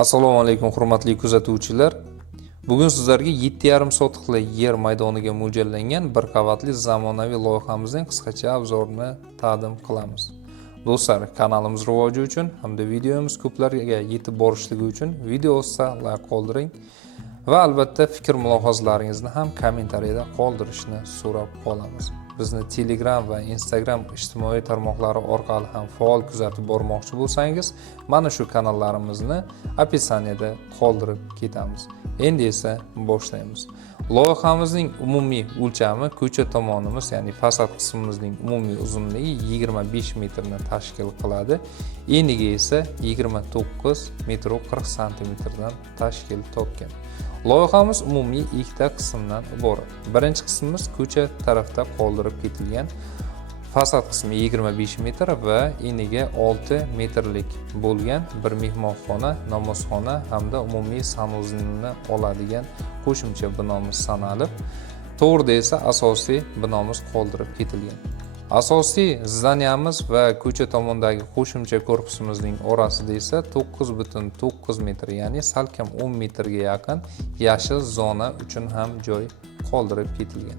Assalomu alaykum hurmatli kuzatuvchilar. Bugun sizlarga 7,5 sotixli yer maydoniga mo'ljallangan bir qavatli zamonaviy loyihamizning qisqacha obzorini taqdim qilamiz. Do'stlar, kanalimiz rivoji uchun hamda videomiz ko'plarga yetib borishligi uchun video ostida like qoldiring va albatta fikr mulohazalaringizni ham kommentariyada qoldirishni so'rab qolamiz. Bizni Telegram va Instagram ijtimoiy tarmoqlari orqali ham faol kuzatib bormoqchi bo'lsangiz, mana shu kanallarimizni opisaniyada qoldirib ketamiz. Endi esa boshlaymiz. Loyihamizning umumiy o'lchami ko'cha tomonimiz, ya'ni fasad qismimizning umumiy uzunligi 25 metrni tashkil qiladi. Eniga esa 29 metr 40 santimetrdan tashkil topgan. Loyihamiz umumiy ikkita qismdan iborat. Birinchi qismimiz ko'cha tarafda qoldirib ketilgan fasad qismi 25 metr va eniga 6 metrlik bo'lgan bir mehmonxona, namozxona hamda umumiy sanuzelni oladigan qo'shimcha binomiz sanalib, to'g'rida esa asosiy binomiz qoldirib ketilgan. Asosiy zdaniyamiz va ko'cha tomondagi qo'shimcha korpusimizning orasida esa 9,9 metr, ya'ni salkam 10 metrga yaqin yashil zona uchun ham joy qoldirib ketilgan.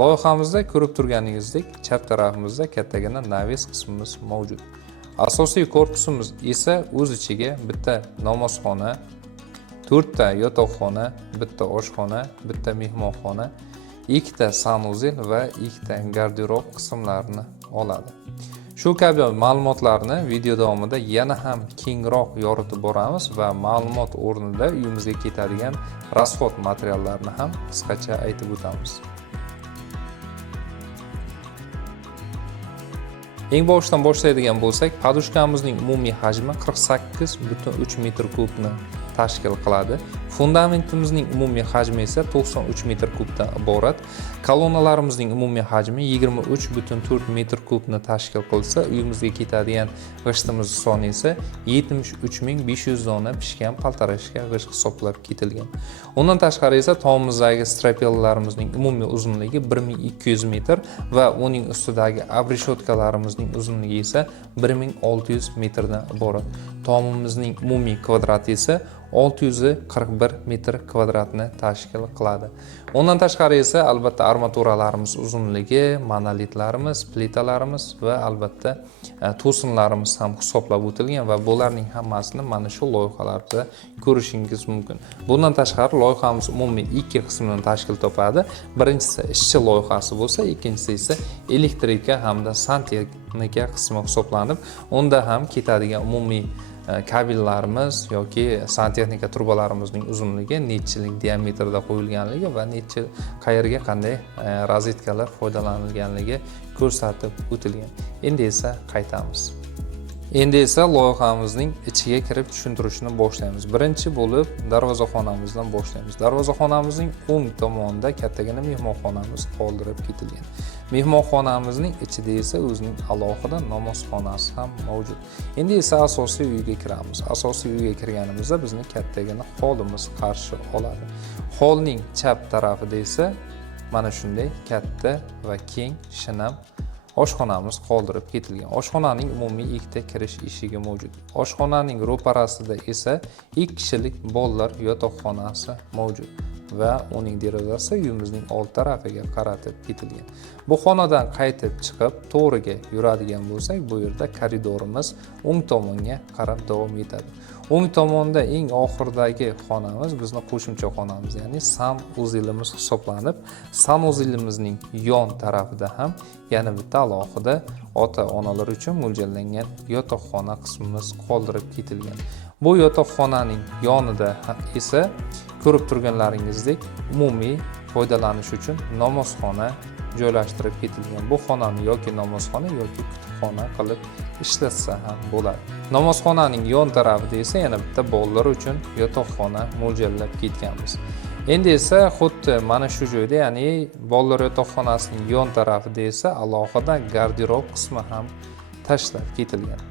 Loyihamizda ko'rib turganingizdek, chap tarafimizda kattagina naves qismimiz mavjud. Asosiy korpusimiz esa o'z ichiga bitta namozxona, 4 ta yotoqxona, bitta oshxona, bitta mehmonxona, 2 ta sanuzel va 2 ta garderob qismlarini oladi. Shu kabi ma'lumotlarni video davomida yana ham kengroq yoritib boramiz va ma'lumot o'rnida uyimizga ketadigan rasxod materiallarni ham qisqacha aytib o'tamiz. Eng boshidan boshlaydigan bo'lsak, podushkamizning umumiy hajmi 48,3 metr kubni tashkil qiladi. Fundamentimizning umumiy hajmi esa 93 metr kubdan iborat. Kolonnalarimizning umumiy hajmi 23,4 metr kubni tashkil qilsa, uyimizga ketadigan g'ishtimiz soni esa 73,500 dona pishgan paltarashka g'isht hisoblab ketilgan. Undan tashqari esa tomimizdagi strapellarimizning umumiy uzunligi 1200 metr va uning ustidagi abreshyotkalarimizning uzunligi esa 1600 metrdan iborat. Tomimizning umumiy kvadrati esa 641 metr kvadratni tashkil qiladi. Undan tashqari esa albatta armaturalarimiz uzunligi, monolitlarimiz, plitalarimiz va albatta to'sinlarimiz ham hisoblab o'tilgan va bularning hammasini mana shu loyihalarda ko'rishingiz mumkin. Bundan tashqari loyihamiz umumiy ikki qismdan tashkil topadi. Birinchisi ishchi loyihasi bo'lsa, ikkinchisi esa elektrika hamda santexnika qismi hisoblanib, unda ham ketadigan umumiy kabellarimiz yoki santexnika turbalarimizning uzunligi nechilik diametrda qo'yilganligi va necha qayerga qanday rozetkalar foydalanilganligi ko'rsatib o'tilgan. Endi esa qaytamiz. Endi esa loyihamizning ichiga kirib tushuntirishni boshlaymiz. Birinchi bo'lib darvozaxonamizdan boshlaymiz. Darvozaxonamizning o'ng tomonida kattagina mehmonxonamiz qoldirib ketilgan. Mehmonxonamizning ichida esa o'zining alohida namozxonasi ham mavjud. Endi esa asosiy uyga kiramiz. Asosiy uyga kirganimizda bizni kattagina holimiz qarshi oladi. Holning chap tarafida esa mana shunday katta va keng shinam oshxonamiz qoldirib ketilgan. Oshxonaning umumiy ikkita kirish eshigi mavjud. Oshxonaning ro'parasida esa 2 kishilik bolalar yotoqxonasi mavjud va uning derazasi uyimizning old tarafiga qaratib ketilgan. Bu xonadan qaytib chiqib to'g'riga yuradigan bo'lsak, bu yerda koridorimiz o'ng tomonga qarab davom etadi. O'ng tomonda eng oxirdagi xonamiz bizni qo'shimcha xonamiz, ya'ni sanuzelimiz hisoblanib, sanuzelimizning yon tarafida ham yana bitta alohida ota-onalar uchun mo'ljallangan yotoqxona qismimiz qoldirib ketilgan. Bu yotoqxonaning yonida esa ko'rib turganlaringizdek umumiy foydalanish uchun namozxona joylashtirib ketilgan. Bu xonani yoki namozxona yoki kutubxona qilib ishlatsa ham bo'ladi. Namozxonaning yon tarafida esa yana bitta bolalar uchun yotoqxona mo'ljallab ketganmiz. Endi esa xuddi mana shu joyda, ya'ni bolalar yotoqxonasining yon tarafida esa alohida garderob qismi ham tashlab ketilgan.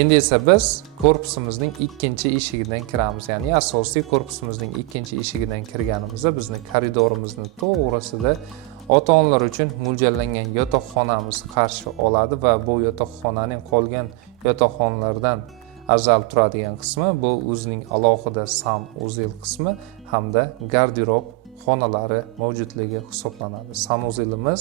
Endi esa biz korpusimizning ikkinchi eshigidan kiramiz, ya'ni asosiy korpusimizning ikkinchi eshigidan kirganimizda bizni koridorimizni to'g'risida ota-onalar uchun mo'ljallangan yotoqxonamiz qarshi oladi va bu yotoqxonaning qolgan yotoqxonalardan ajralib turadigan qismi bu o'zining alohida sanuzel qismi hamda garderob xonalari mavjudligi hisoblanadi. Sanuzelimiz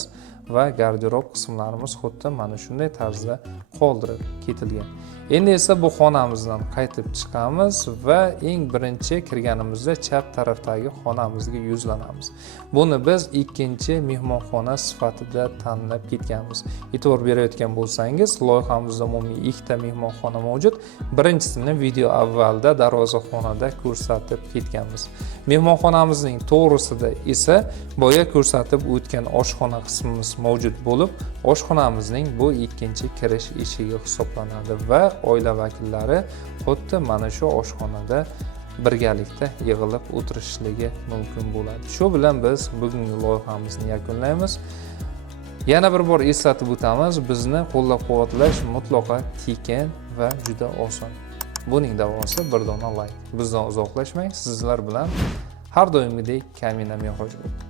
va garderob qismlarimiz xuddi mana shunday tarzda qoldirib ketilgan. Endi esa bu xonamizdan qaytib chiqamiz va eng birinchi kirganimizda chap tarafdagi xonamizga yuzlanamiz. Buni biz ikkinchi mehmonxona sifatida tanlab ketganmiz. E'tibor berayotgan bo'lsangiz, loyihamizda umumiy ikkita mehmonxona mavjud. Birinchisini video avvalda darvozaxonada ko'rsatib ketganmiz. Mehmonxonamizning to'g'risida esa boya ko'rsatib o'tgan oshxona qismimiz mavjud bo'lib, oshxonamizning bu ikkinchi kirish eshigi hisoblanadi va oila vakillari xuddi mana shu oshxonada birgalikda yig'ilib o'tirishligi mumkin bo'ladi. Shu bilan biz bugungi loyihamizni yakunlaymiz. Yana bir bor eslatib o'tamiz, bizni qo'llab-quvvatlash mutlaqo tekin va juda oson. Buning davosi bir dona like. Bizdan uzoqlashmang, sizlar bilan har doimgidek Kamina Mehojov.